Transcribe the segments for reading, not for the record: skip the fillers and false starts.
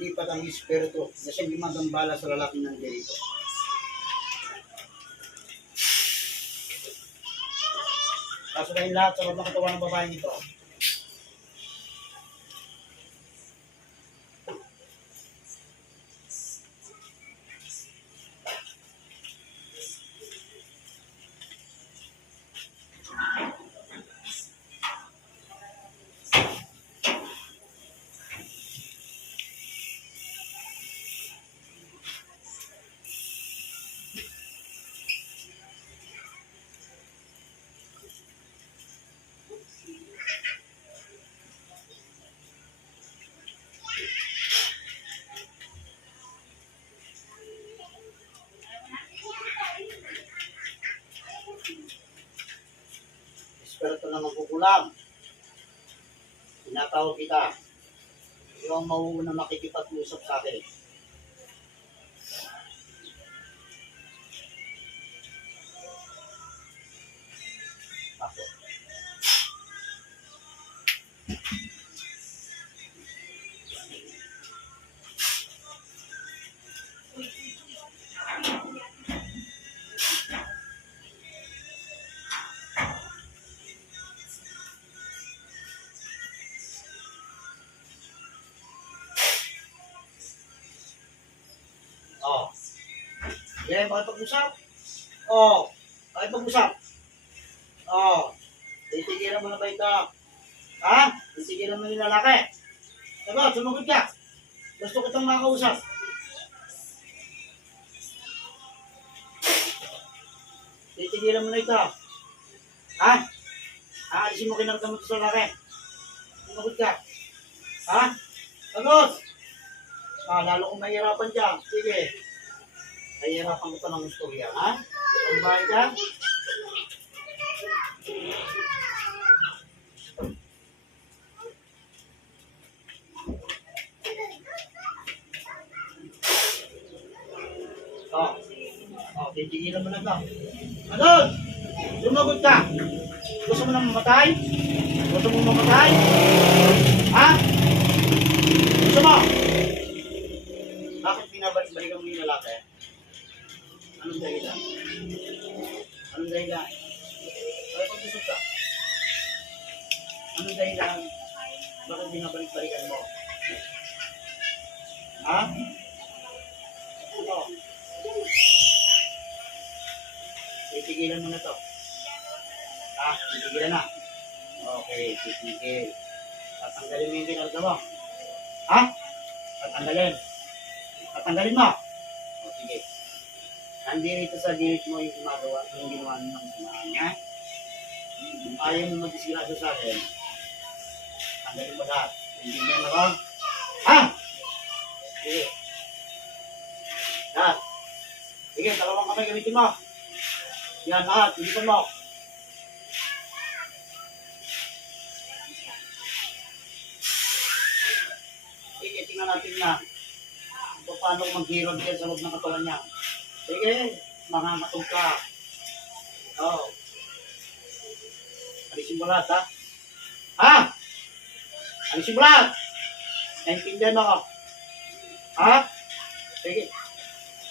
lipat ang espiritu na siyang gumagambala sa lalaking nandito. Kaso kayong lahat sa mga katawan ng babaeng ito. Espiritu na magkukulam. Tinatawag kita. Ikaw ang mauuna makikipag-usap sa akin. Ako. Oh. Yeah, makipag-usap. Oh. Makipag-usap. Oh. Titigilan mo na ba ito? Ha? Titigilan mo yung lalaki. Sagot, sumagot ka. Gusto kitang makausap. Titigilan mo na ito. Ha? Aalisin mo kinarga mo ito sa lalaki. Sumagot ka. Ha? Sagot! Lalo kong mahirapan dyan. Sige. Mahirapan ko ito ng istorya, ha? Ang bahay ka? Titigilan mo na ito. Adon! Lumagot ka! Gusto mo na mamatay? Gusto mo mamatay? Ha? Gusto mo? Bakit binabalik-balikan mo yung lalaki? Anong dahilan? Anong dahilan? Bakit pag-usap ka? Anong dahilan? Bakit binabalik-balikan mo? Ha? Ano? Titigilan mo na to. Titigilan na. Okay, titigil. Tatanggalin mo yung pinarga mo. Ha? Tatanggalin. Tatanggalin mo. O, sige. Nandito sa dilit mo yung gumagawa, yung ginawa ng samahan niya. Kung ayaw mo mag-disgrasya sa akin, tanggalin mo lahat. Hindi niya na ba? Ha? Sige. Lahat. Sige, dalawang kamay gamitin mo. Yan, lahat. Bilisan mo. Sige, tingnan natin na kung paano mag-hirod yan sa loob ng katawan niya. Sige, mangangatog ka. Oo. Alisin mo lahat, ha? Ha? Alisin mo lahat. Naintindihan mo ako. Ha? Sige.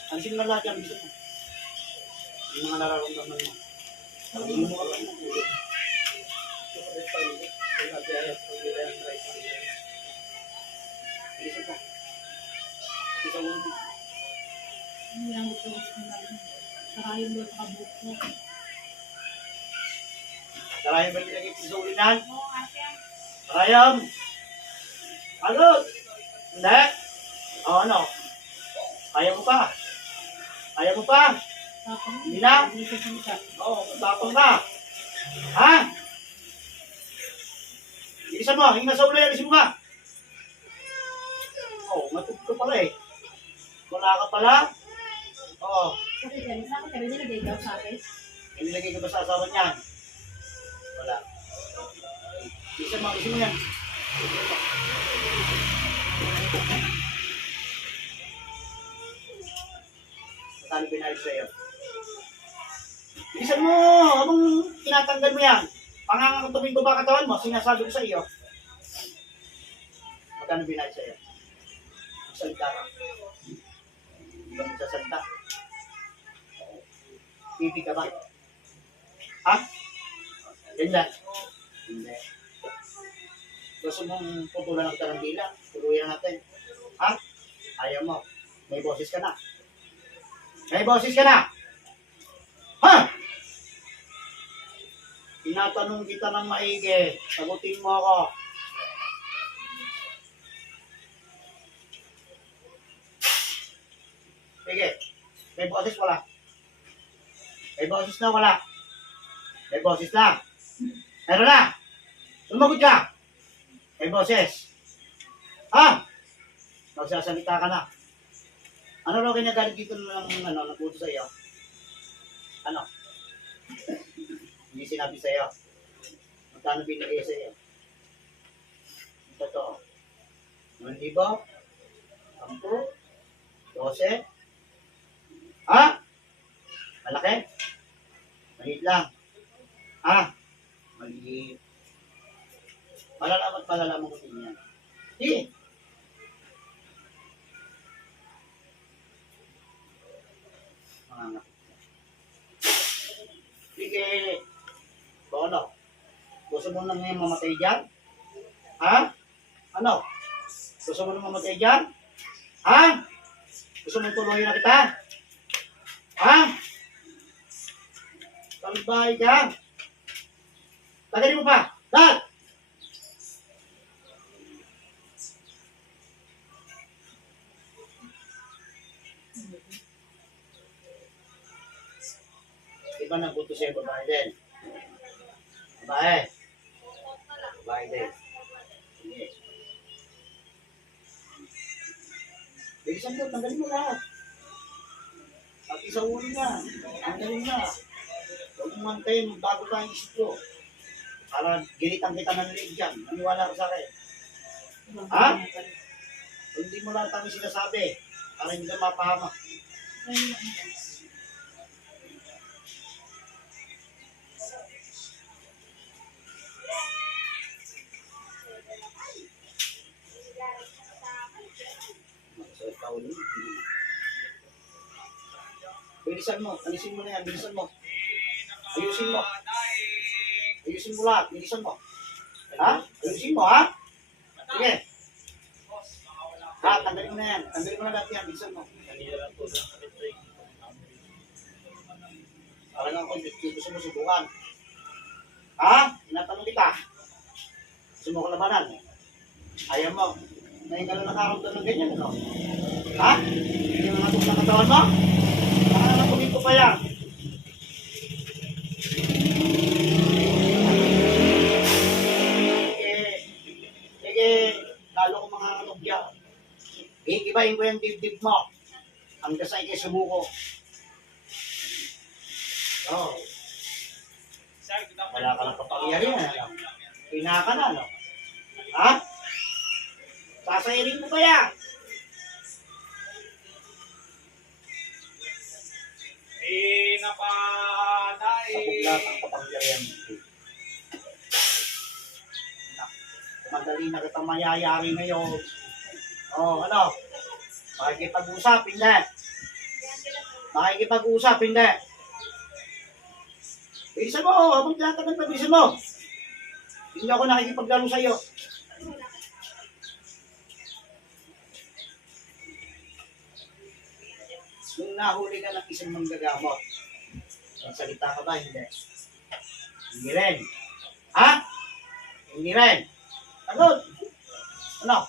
Alisin mo lahat yan. Bilisan mo. Yung mga nararamdaman mo. Alisin mo lahat. Bilisan mo. Bilisan mo. Hindi lang ito gusto namin. Saka yung doon kabuk mo. Karayom ba pinagay sa ulinan? Oo, ate. Karayom! Agad! Hindi? O ano? Kaya mo pa? Kaya mo pa? Tapos, Hindi na? hindi ko salita. Oo, tapang ka. Ha? Bilisan mo, hinga sa ulo, alisin mo ka. Oo, matulog ka pala eh. Wala ka pala? Oo. Sakit yan. Sakit ka rin nilagay daw sa akin. Nilagay ka ba sa asawa niyan? Wala. Bilisan mo, alisin mo yan. Saan pinayos sa'yo? Bilisan mo! Habang tinatanggal mo yan. Pangangakutubin ko ba katawan mo? Sinasabi ko sa iyo. Magkano binayad sa'yo? Salita ka. Hindi ka magsasalita. Pipi ka ba? Ha? Hindi. Hindi. Gusto mong putulan ng tarantila? Tuluyan natin. Ha? Ayaw mo. May boses ka na. May boses ka na! Ha? Tinatanong kita ng maigi. Sagutin mo ako. Sige. May boses wala. May boses na wala. May boses lang. Meron na. Sumagot ka. May boses. Ha? Magsasalita ka na. Ano raw kinagalit dito ng naputo sa iyo? Ano? Hindi sinabi sa iyo. Magkano binigay sa iyo? Totoo. 1,000? 10? 12? Ha? Malaki? Maliit lang. Ha? Maliit. Malalaman at malalaman ko din yan. Sige. Mga anak. Sige. Ano? Gusto mo nang mamatay dyan? Ha? Ano? Gusto mo nang mamatay dyan? Ha? Gusto mong tuloy na kita? Ha? Talbay ka? Tagalin mo pa! Dad! Diba nagbuto sa'yo babae din? Babae? Babae din. Sige. Bilisan mo, tanggalin mo lahat. Pati sa ulo na. Tanggalin na. Huwag mong mantayin, bago tayong isip ko. Para gilitan kita ng liig dyan. Maniwala ka sa akin. Ha? Hindi mo lahat ang sinasabi. Para hindi ka mapahama. Masakit ka ulo. Bilisan mo. Alisin mo na yan. Bilisan mo. Ayusin mo. Ayusin mo lahat. Bilisan mo. Ha? Ayusin mo, ha? Sige. Ha? Tanggalin mo na yan. Tanggalin mo na lahat yan. Bilisan mo. Parang ako, gusto mo subukan. Ha? Tinatanong kita. Gusto mo kalabanan? Ayaw mo. Ngayon ka na nakakamtan ng ganyan, ano? Ha? Hindi mo natin sa katawan mo? Baka na nakunin ko pa yan. Sige, lalo ko mga anogya. Iibahin ko yung dibdib mo. Ang dasay kayo sumuko. Oh. Wala ka lang kapangyarihan, ano? Pina ka na, ano? Ha? Sasayirin mo ba yan? Napaday. Sa buglat ang kapangyarihan mo. Madali na kitang mayayari ngayon. Oh, ano? Makikipag-usap, hindi. Makikipag-usap, hindi. Bilisan mo, habang tinatagal pa, bilisan mo. Hindi ako nakikipaglaro sa iyo. Nung nahuli ka ng isang manggagamot, magsalita ka ba? Hindi. Hindi rin. Ha? Hindi rin. Sagot. Ano?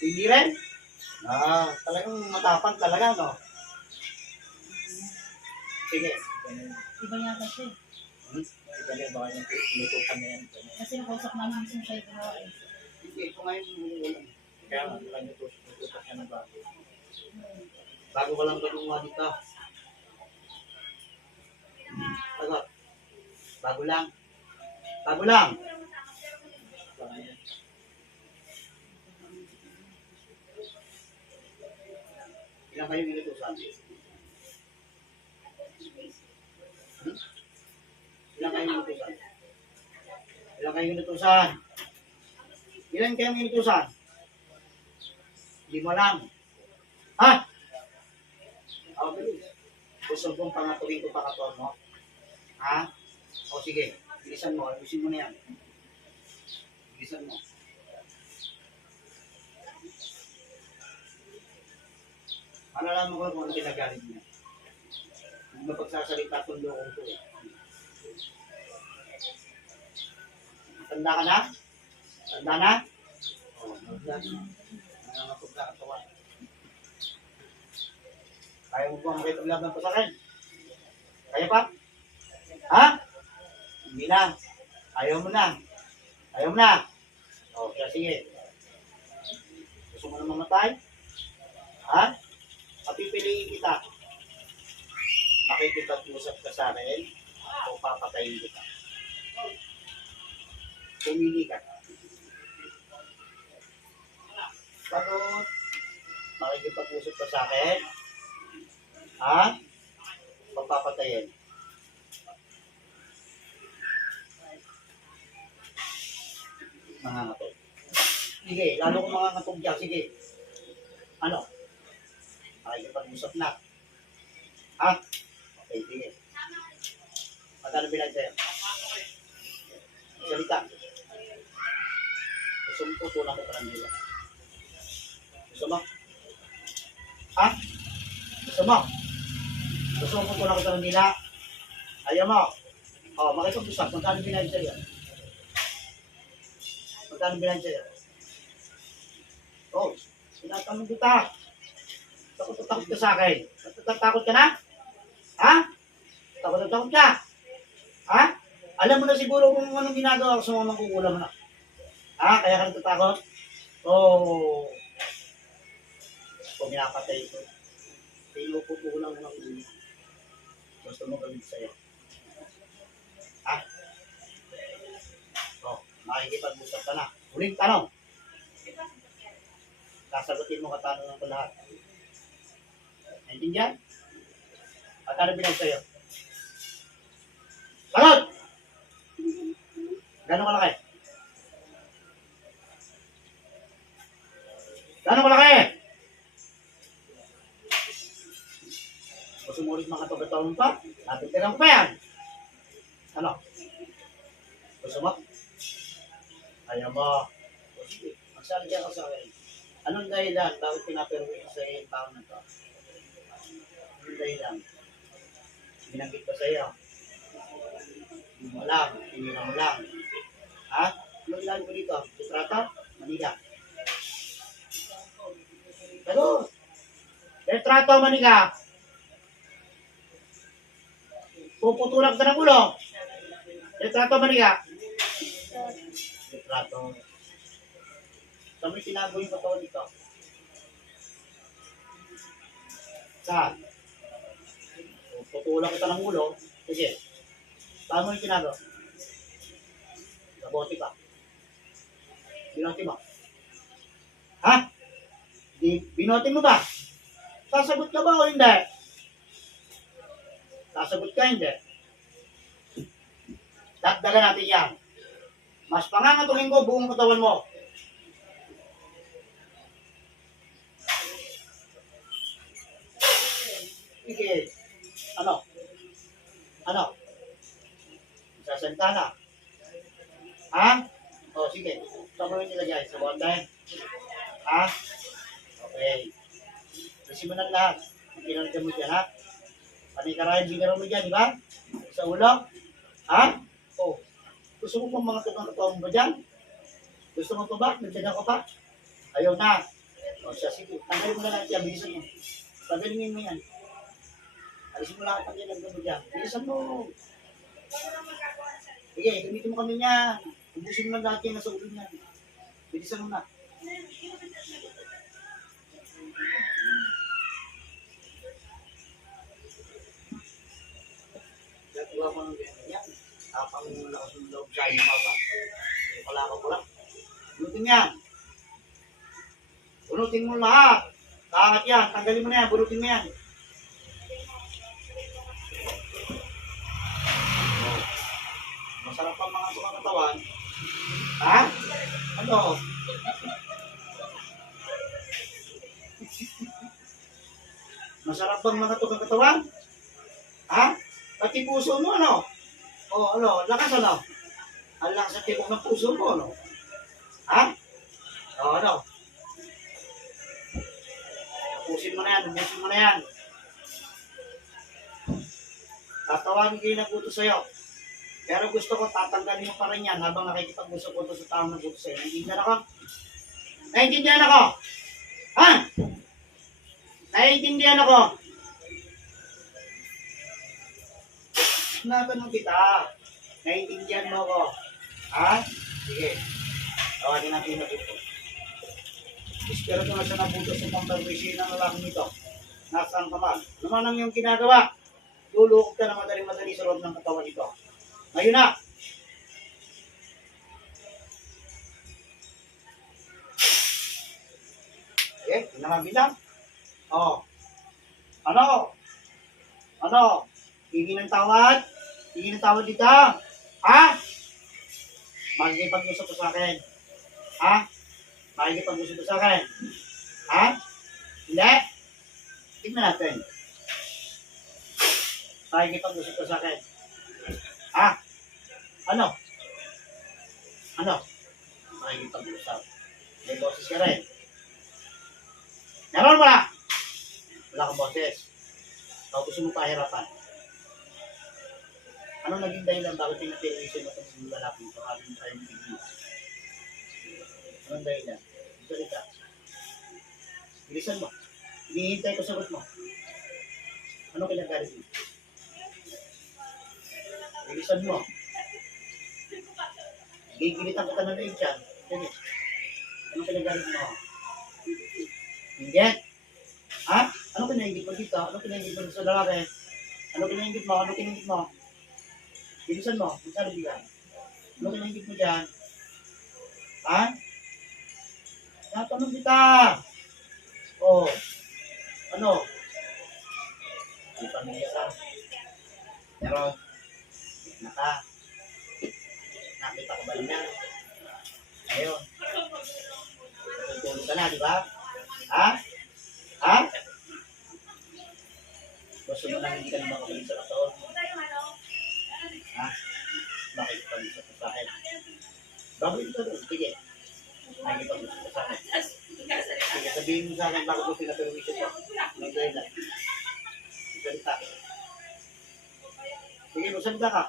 Hindi rin? Talagang matapang talaga, no? Sige. Iba yata siya. Iba niya baka yung tinutukan na yan. Kasi nakausap namin gusto siya ito. Hindi, ito ngayon yung kaya nga, wala niyo tutukan siya ng bago. Bago ka lang gumawa dito. Sagot. Bago lang. Bago lang. Ilan kayo inutusan? Ilan kayo inutusan? Ilan kayo inutusan? Ilan kayo inutusan? Hindi mo alam. Ha? Bilis. Gusto kong pangatuwin ko pangatawan mo? Ha? O sige, bilisan mo. Ayusin mo na yan. Bilisan mo. Alam mo ko kung ano ginagalit niya. Hindi mo pagsasalita itong loob ko eh. Tanda ka na? Tanda na? Oo, tanda na. Pagkakatawa. Kaya mo ba makipaglaban pa sa akin? Kaya pa? Ha? Hindi na. Ayaw mo na. Ayaw mo na. O, kaya sige. Gusto mo na mamatay? Ha? Papipiliin kita. Makikipag-usap ka sa akin o papatayin kita. Pumili ka. Sagot. Makikipag-usap ka sa akin. Ha? O papatayin. Mangangatog. Sige, lalo kong mangangatog dyan. Sige. Ano? Makikipag-usap na. Ha? Okay, sige. Magkano bilang sa'yo? Salita. Gusto mo tutulak ko parang nila. Gusto mo? Ha? Gusto mo? Gusto mo tutulak ko parang nila? Ayaw mo? O, makikipag-usap. Magkano bilang sa'yo? Magkano bilang sa'yo? Oh, tinatanong kita. Takot ka sa akin. Takot ka na? Ha? Takot ka? Ha? Alam mo na siguro kung anong ginagawa ko sa mga mangkukulam na. Ha? Kaya ka natatakot? Oh. Kung pinapatay ito, pinuputulang ng ulo. Gusto mo gawin sa'yo. Ha? Oh, makikipag-usap ka na. Huling tanong. Sasagutin mo katanungan ko lahat. Naintindihan? At ano binag sa'yo? Sagot! Gano'ng kalaki? Gano'ng kalaki? Gusto mo ulit mga taon pa? Natitiran ko pa yan. Ano? Gusto mo? Ayaw mo. O sige, magsabi ka sa akin. Anong dahilan? Bakit pinaperwin sa iyo yung taon na ito? Anong dahilan? Binanggit ba sa iyo? Hindi mo alam. Hindi mo lang. Ha? Anong ilan ko dito? Litrato? Maniga. Pero, litrato, maniga. Puputulak ka ng ulo. Litrato, maniga. Litrato. Saan mo tinago yung katawan dito? Saan? Puputulak kita ng ulo. Sige. Saan mo yung tinago? Sa bote ba? Binote mo? Ha? Binote mo ba? Sasagot ka ba o hindi? Sasagot ka hindi? Dagdagan natin yan. Mas pangangatungin ko buong katawan mo. Sige. Ano? Ano? Sasalita na. Ha? O, sige. Saan mo yung nilagay? Sa bonday? Ha? Okay. Kasi mo na lahat. Kinarga mo dyan, ha? Panikarayan, binaro mo dyan, di ba? Sa ulo? Ha? O. Gusto mo pang mga tukang mo dyan? Gusto mo pa ba? Nagdagan ka pa? Ayaw na. O, siya, sige. Tanggalin mo na lang dyan. Bilisan mo. Tanggalin mo yan. Alisin mo lahat ang ginagawa mo dyan. Bilisan mo. Sige, gamitin mo kami niya. Ubusin mo lang lahat yung nasa ulo niya. Bilisan mo na. Gagawa mo ng ganyan. Tapang lakas ng loob sa iyo pa. Wala ka pula. Bunutin yan. Bunutin mo lahat. Kaangat yan. Tanggalin mo na yan. Bunutin mo yan. Masarap ang mga katawan. Ha? Ano? bang mga tukang katawan? Ha? Pati puso mo, ano? O, ano? Lakas, ano? Ang lakas at tibok ng puso mo, ano? Ha? O, ano? Ubusin mo na yan, ubusin mo na yan. Tatawagin kayo ng gusto sa'yo. Pero gusto ko tatanggalin mo pa rin yan habang nakikipag-usap ko to sa taong nagbuto sa'yo. Naiintindihan ako? Naiintindihan ako? Ha? Naiintindihan ako? Tinatanong kita. Naiintindihan mo ako? Ha? Sige. Tawagin natin yung nabuto. Ispero ko na siya nabuto sa pang-permission ng lalaki nito. Nasaan ka ba? Ano man ang iyong ginagawa? Lulukog ka na madali-madali sa loob ng katawan nito. Ngayon na! Okay, yun naman bilang. Oh. Ano? Ano? Hingi ng tawad? Hingi ng tawad dito? Ha? Makikipag-usap ko sa akin. Ha? Makikipag-usap ko sa akin. Ha? Hindi? Tignan natin. Makikipag-usap ko sa akin. Ha? Ano? Ano? Makikipag-usap. May boses ka rin. Meron wala? Wala kang boses. Ikaw gusto mo pahirapan. Anong naging dahilan bakit pinag-television mo itong lalaki ito? Ating tayong bigyan. Anong dahilan? Salita. Bilisan mo. Hinihintay ko sagot mo. Anong kinagalit mo? Bilisan mo. Gigilitan kita ng leeg dyan. Sige. Anong kinagalit mo? Hindi. Ha? Anong kinaingit mo dito? Anong kinaingit mo sa lalaki? Anong kinaingit mo? Anong kinaingit mo? Bilisan mo. Magkano biyan? Anong kinaingit mo dyan? Ha? Natanong kita. Oh. Ano? May pamilya ka. Pero, nakita ko ba niya? Ayun. Tutulog ka na, di ba? Ha? Ha? Gusto mo na hindi ka na makabalik sa katawan? Ha? Bakit pag-isap sa akin? Bakit ka doon? Sige. Nakikipag-usap ka sa akin. Sige, sabihin mo sa akin bakit mo pinapermission ko. Anong dahilan? Magsalita. Sige, magsalita ka.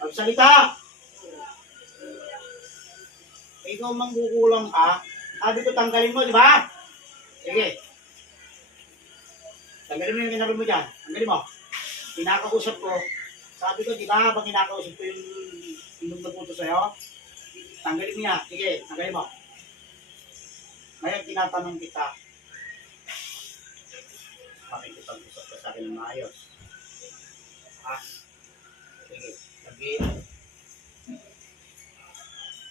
Magsalita! Ikaw manggukulang ka. Sabi ko tanggalin mo, di ba? Sige. Tanggalin mo yung ginawin mo dyan. Tanggalin mo. Kinakausap ko. Sabi ko, di ba, habang kinakausap ko yung nagputo sa'yo? Tanggalin mo yan. Sige, tanggalin mo. Ngayon, tinatanong kita. Pakikipag-usap ka sa akin ng maayos. Ha? Sige, sabihin.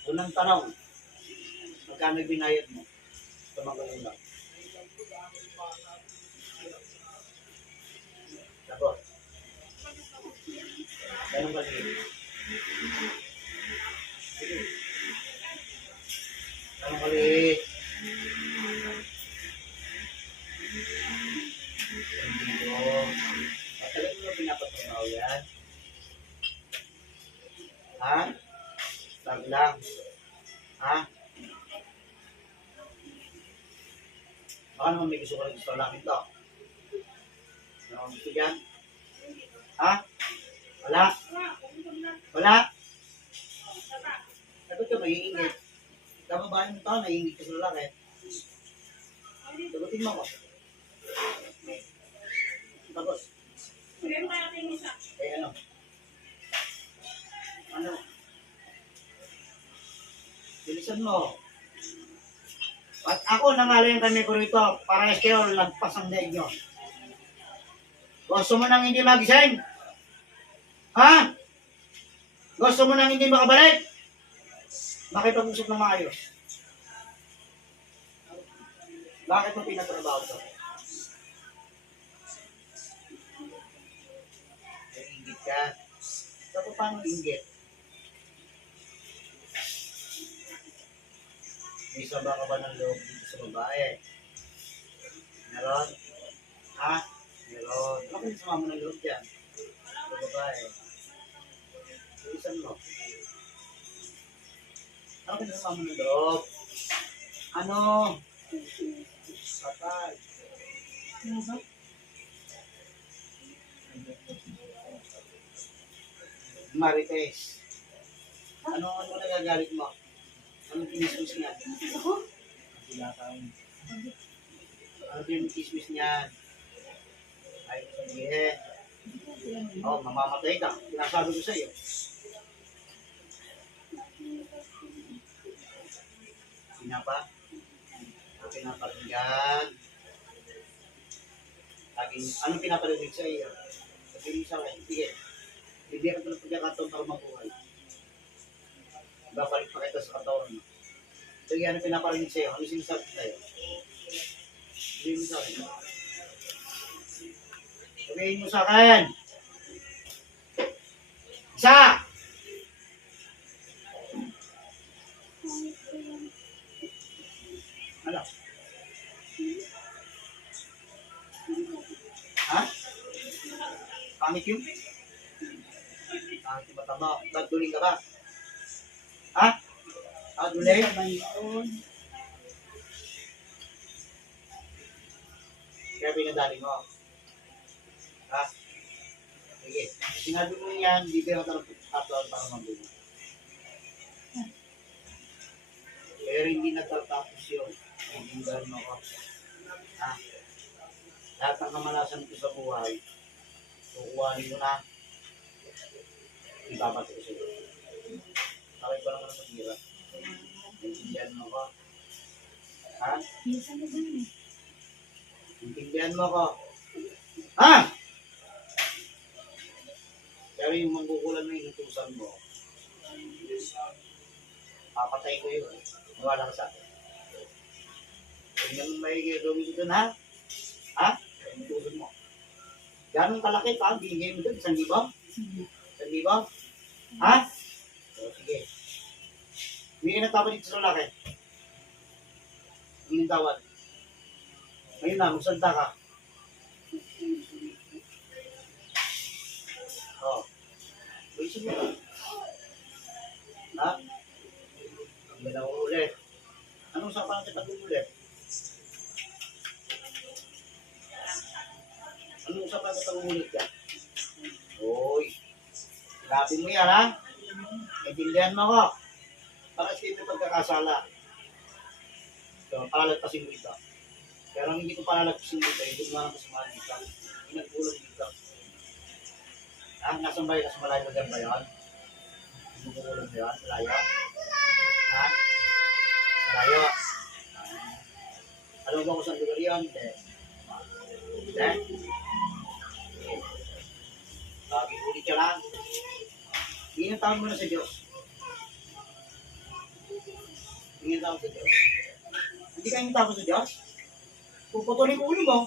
Unang tanong. Magkano binayad mo? Ito magaling. Sagot. Ganun ba sige? Ganun kali. Matagal mo na pinapatrabaho yan? Ha? Tag lang. Ha? Baka naman may gusto ka rin sa lalaki ito. Ano ang gusto dyan? Ha? Wala? Wala? Sagot ka, maiingit. Kababae mo tao, naiingit ka sa lalaki. Sagutin mo ko. Tapos. Eh ano? Ano? Bilisan mo. At ako nangalan kami ko rito, para kayo lagpas ang daig nyo. Gusto mo nang hindi magising? Ha? Gusto mo nang hindi makabalik? Makipag-usap ng maayos. Bakit mo pinatrabaho ito? Ingit ka. Sabi paano ingit? May saba ka ba ng loob dito sa babae? Meron? Ha? Meron. Ano kung sama mo ng loob dyan? Ito babae. Isan mo. Ano kung sama mo ng loob? Ano? Patay. Ano ba? Marites. Ano nagagalit mo? Ano kinismis niya? Ako? Ano yung kinismis niya? Ay, sabihin. Oh, mamamatay ka. Sinasabi ko sa iyo. Pinapa? Pinapakinggan. Anong pinaparinig sa iyo? Sabihin mo sa akin, sige. Bibigyan ka ng pagkakataon para mabuhay. Babalik pa kita sa katawan mo. Sige, ano pinaparinig sa iyo? Ano sinasabi sa iyo? Sabihin mo sa akin. Sabihin mo sa akin. Isa! Ano? Ha? Pangit yun? Pangit yung mata mo. Ba't duling ka ba? Ha? Duling? Ano ba yun? Kaya pinadali mo. Ha? Sige. Sinabi mo yan, bibigyan ka ng pagkakataon para mabuhay. Pero hindi nagtatapos yun. Hindi mo ako. Ha? Lahat ng kamalasan ko sa buhay, kukuhanin mo na, ibabato ko sa'yo. Bakit ko naman maghira? Intindihan mo ko. Ha? Minsan na ba yun? Intindihan mo ko. Ha? Pero yung manggukulan mo yung inutusan mo, papatay ko yun. Nawala ka sa akin. Huwag naman may gawin ko dun, ha? Ha? Inutusan mo. Ganong kalaki pa, bigay mo dun, 1,000? 1,000? Ha? O, sige. Hindi ka nagtawad dito sa lalaki. Hindi tawad. Ngayon na, magsalita ka. O. Buisin mo ka. Ha? Hindi na uulit. Anong usapan natin pag-uulit? Anong usapan natin pag-uulit ka? Uy. Grabe mo yan, ha? Naintindihan mo ako. Para sa ito pagkakasala. So, palalagpasin mo ito. Pero hindi ko palalagpasin dito, hindi ko naman kasamahan dito. Hindi nagpulog dito. Nasaan ba yun? Nasa malayo na ba yun? Hindi mo kulog na yun? Malayo? Ha? Malayo? Alam mo kung saan lugar yun? Hindi. Hindi? Lagi ulit ka lang. Tingin tawag mo na sa Diyos. Tingin tawag sa Diyos. Hindi ka yung tawag sa Diyos? Puputulin ko ulo mo.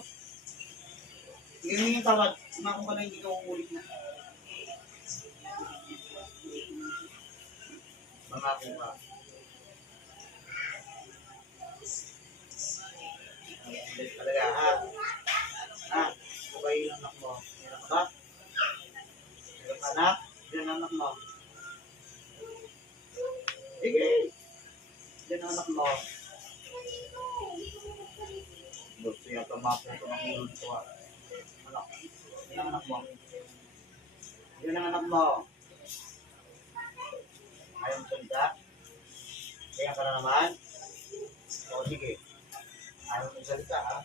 Hindi yung tawag. Sumakong ka na hindi ka uulit na. Mangako ka. Ulit talaga, ha? Ha? Sabay yung anak mo. Meron ka ba? Meron ka anak? Meron ang anak mo. Sige. Meron ang anak mo. Gusto yata mapunto ng ulo nito, ha? Anak. Meron ang anak mo. Meron ang anak mo. Ayaw mo salita? Kaya ka na naman? O sige. Ayaw mo salita, ha?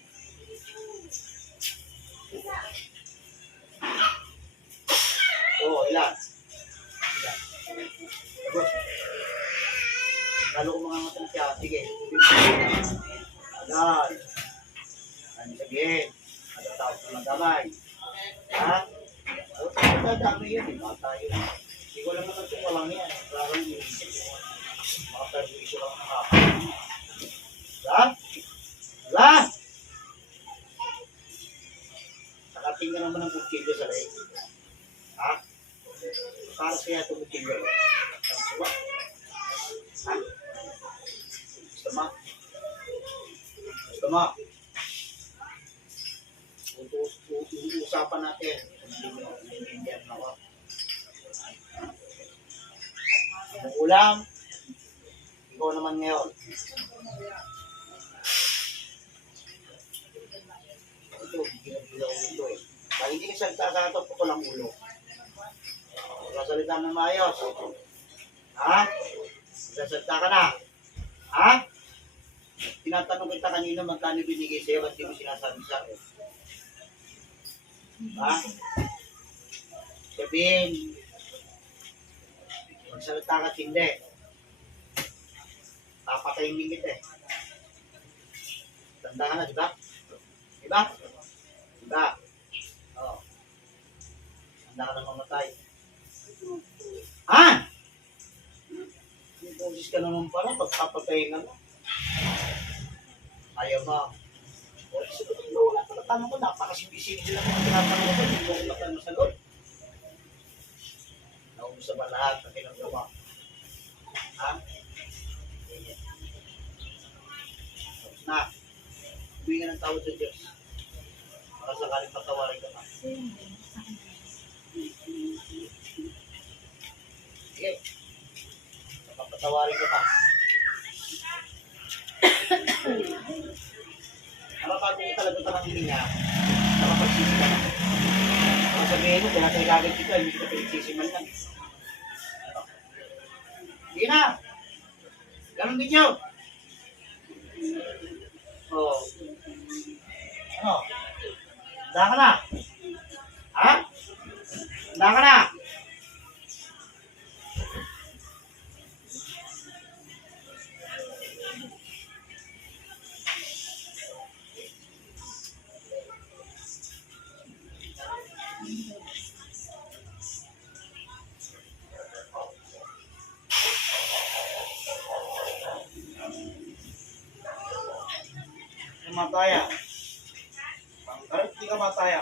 Oo, ilan? Ilan? Tapos, lalo ko mga matang siya. Sige. Ilan? Ano sabihin? Matatawag sa mga damay. Ha? Madadami yun, bata yun. Hindi ko lang naman kung walang yan. Parang yun. Mga perwisyo lang nakakapag. Ha? Ha? Nakating ka naman ng kutsilyo sa leg. Ha? Para kaya itong kutsilyo. Gusto mo? Ha? Gusto mo? Gusto mo? natin. Hindi ako. Ang ulam, ikaw naman ngayon. Ito, ginagilaw ito eh. Pag hindi ka salita sa ito, ko lang ulo. Sasalita ng maayos. Ha? Sasalita ka na. Ha? Tinatanong kita kanina magkano binigay sa'yo, ba't di mo sinasabi sa akin? Ha? Sabihin, magsalita ka hindi. Papatayin din kita eh. Tanda ka na, di ba? Di ba? Di ba? Oo. Tanda ka na mamatay. Ha? May boses ka naman pala, pagpapatayin ka na. Ayaw mo. O, sagot mo, wala ka na tanong ko, napakasindi-sindi lang mga tinatanong ko, hindi mo ko matanong sagot. Naumusa ba lahat na pinagawa? Ha? Tapos na. Huwing ka ng tawad sa Diyos. Para sakaling patawarin ka pa. Sige. Patawarin ka pa. Bago ko talaga ito ng hininga, nakapagsisi ka na. Ang sabihin mo, kaya tayo gagawin dito, hindi kita pinagsisiman lang. Sige na! Ganun din yun! Oo. Ano? Handa ka na? Ha? Handa ka na? Mataya. Pangkarit di ka mataya.